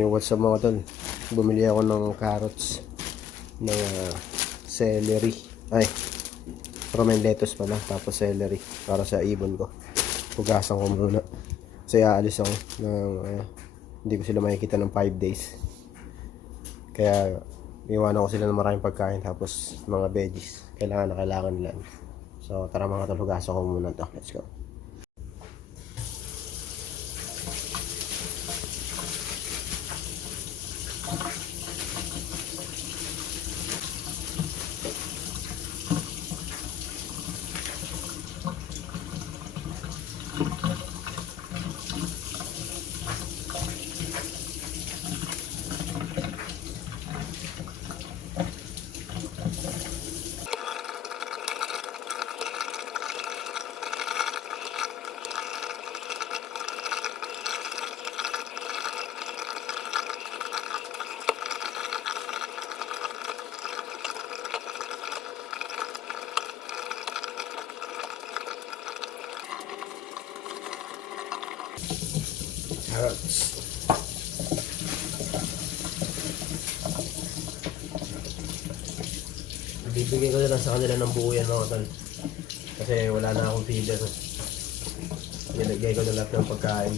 What's up mga tol, bumili ako ng carrots ng ah, celery. Ay, romaine lettuce pala, tapos celery para sa ibon ko. Pugasan ko muna. Kasi aalis ako ng, ah, hindi ko sila makikita ng 5 days. Kaya, iwanan ko sila ng maraming pagkain tapos mga veggies. Kailangan na kailangan nila. So, tara mga tol, hugasan ko muna to. Let's go. Carrots. Bibigay ko na lang sa kanila ng buo yan mga tol. Kasi wala na akong feeder. Nilagay ko na lahat ng pagkain.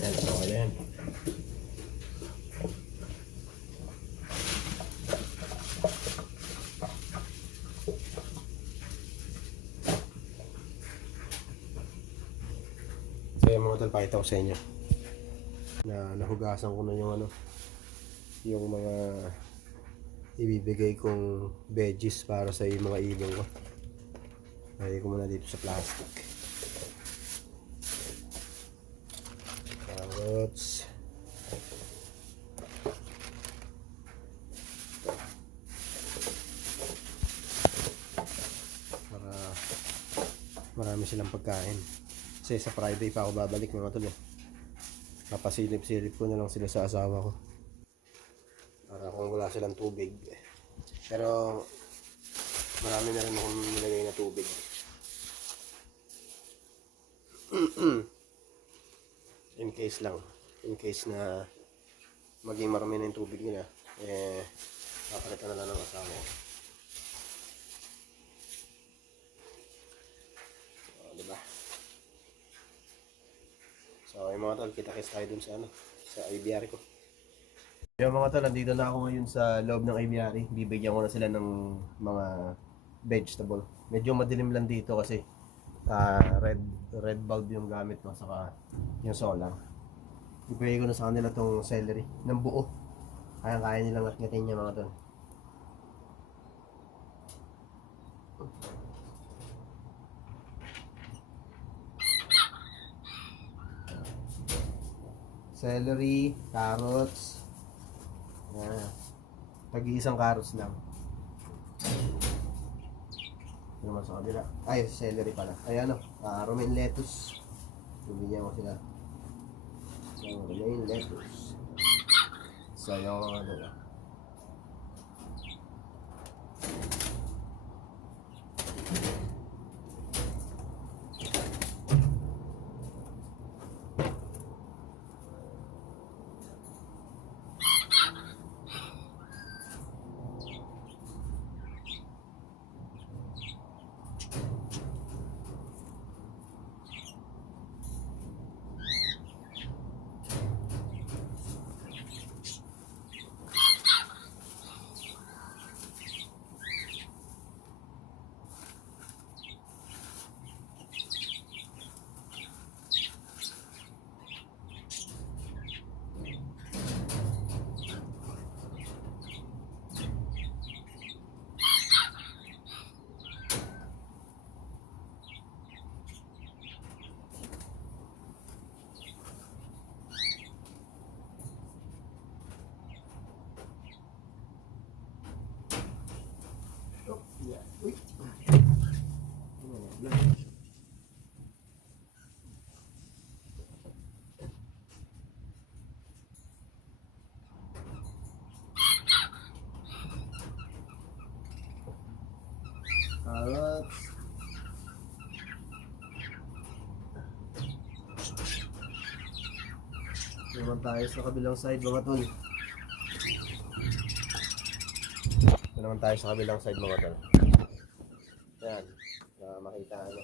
Yan, okay na yan. So yung mga tol, pakita ko sa inyo. Na nahugasan ko na yung ano, yung mga ibibigay kong veggies para sa mga ibon ko. Lagay ko muna dito sa plastic. Carrots. Para marami silang pagkain. Kasi sa Friday pa ako babalik mga tol eh. Papasilip-silip ko na lang sila sa asawa ko. Para kung wala silang tubig. Pero marami na rin akong nilagay na tubig. in case lang in case na maging marami na yung tubig nila eh papalitan na lang ng asawa ko so, diba so yung mga tol kita kits tayo dun sa ano sa aviary ko. Yung mga tol nandito na ako ngayon sa loob ng aviary bibigyan ko na sila ng mga vegetable. Medyo madilim lang dito kasi ah, red red bulb yung gamit ko saka yung solar. Ibigay ko na sa kanila tong celery ng buo. Kaya kaya nilang ngat-ngatin niya mga tol celery, carrots yan tag-iisang carrots lang ano naman sa kabila? Ay, celery pala. Ay ano, uh, romaine lettuce. Bibigyan ko sila. ng romaine lettuce. So, yung ano na. Carrots. Naman tayo sa kabilang side mga tol. Naman tayo sa kabilang side mga tol. Yan. Na makita ano.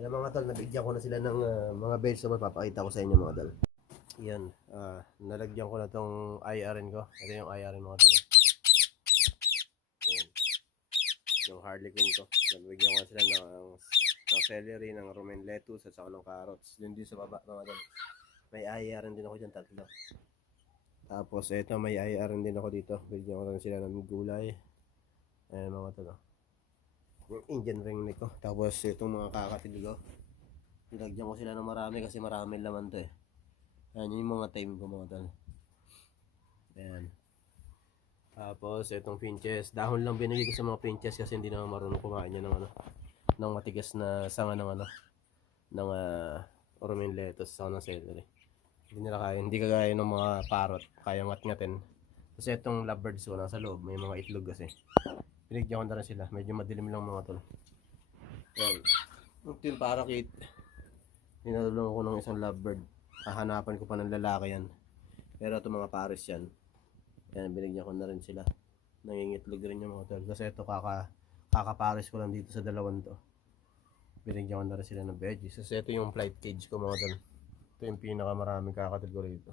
Ayan mga tol, nabigyan ko na sila ng ah, mga bells na mapapakita ko sa inyo mga tol. Yan, ah, nalagyan ko na tong IRN ko. Ito yung IRN mga tol. Ayan. Yung Harley Quinn ko. Nabigyan ko na sila ng, ng celery, ng romaine lettuce, at saka ng carrots. Yun din sa baba mga tol. May IRN din ako dyan, tatlo. Tapos ito, may IRN din ako dito. Bigyan ko na sila ng gulay. Ayan mga tol. Yung Indian ring ko. Tapos itong mga kakatilig ko. Nilagyan ko sila ng marami kasi marami laman to eh. Ayan yung mga time ko mga tal. Ayan. Tapos itong pinches. Dahon lang binigay ko sa mga pinches kasi hindi naman marunong kumain yan ng ano. Ng matigas na sanga ng ano. Ng uh, romaine lettuce sa ng celery. Hindi nila kaya. Hindi kagaya ng mga parrot. Kaya ngat-ngatin. Kasi itong lovebirds ko nasa loob. May mga itlog kasi. Pinigyan ko na rin sila. Medyo madilim lang mga tol. Yan. Ito yung parakeet. Pinatulungan ko ng isang lovebird. Hahanapan ko pa ng lalaki yan. Pero ito mga pares yan. Yan, binigyan ko na rin sila. Nangingitlog rin yung mga tol. Kasi ito kaka, kakapares ko lang dito sa dalawan to. Binigyan ko na rin sila ng veggies. Kasi ito yung flight cage ko mga tol. Ito yung pinakamaraming kakatid ko rito.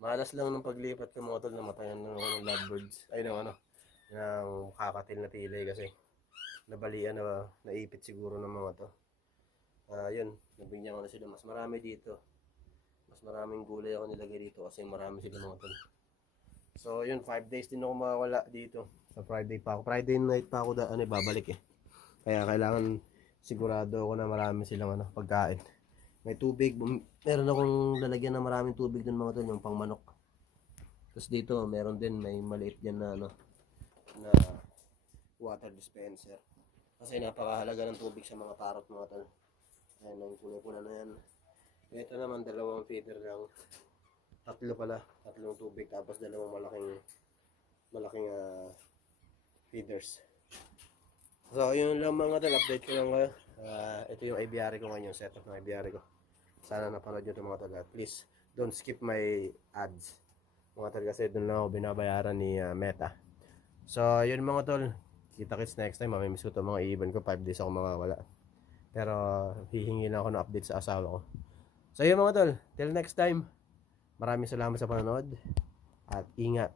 Malas lang nung paglipat ko mga tol, namatayan na ako ng lovebirds. Ay, no, ano, ng kakatil na tili kasi nabalian na naipit siguro ng mga to. Ah, yun, nabigyan ko na sila. Mas marami dito. Mas maraming gulay ako nilagay dito kasi marami sila mga tol. So, yun, 5 days din ako mawala dito. Sa Friday pa ako. Friday night pa ako da, ano, babalik eh. Kaya kailangan sigurado ako na marami silang ano, pagkain. May tubig. Meron akong lalagyan ng maraming tubig dun mga tol, yung pang manok. Tapos dito, meron din, may maliit dyan na ano, na water dispenser. Kasi napakahalaga ng tubig sa mga parot mga tol. Ayan, ang puna-puna na yan. Ito naman, dalawang feeder lang. Tatlo pala, tatlong tubig, tapos dalawang malaking malaking ah, feeders. So, yun lang mga tol, update ko lang kayo. Ah, ito yung aviary ko ngayon, setup ng aviary ko. Sana napanood nyo ito mga tol. At please, don't skip my ads. Mga tol, kasi doon lang ako binabayaran ni ah, Meta. So, yun mga tol. Kita kits next time. Mamimiss ko to mga iiban ko. 5 days ako mawawala. Pero, hihingi lang ako ng update sa asawa ko. So, yun mga tol. Till next time. Maraming salamat sa panonood. At ingat.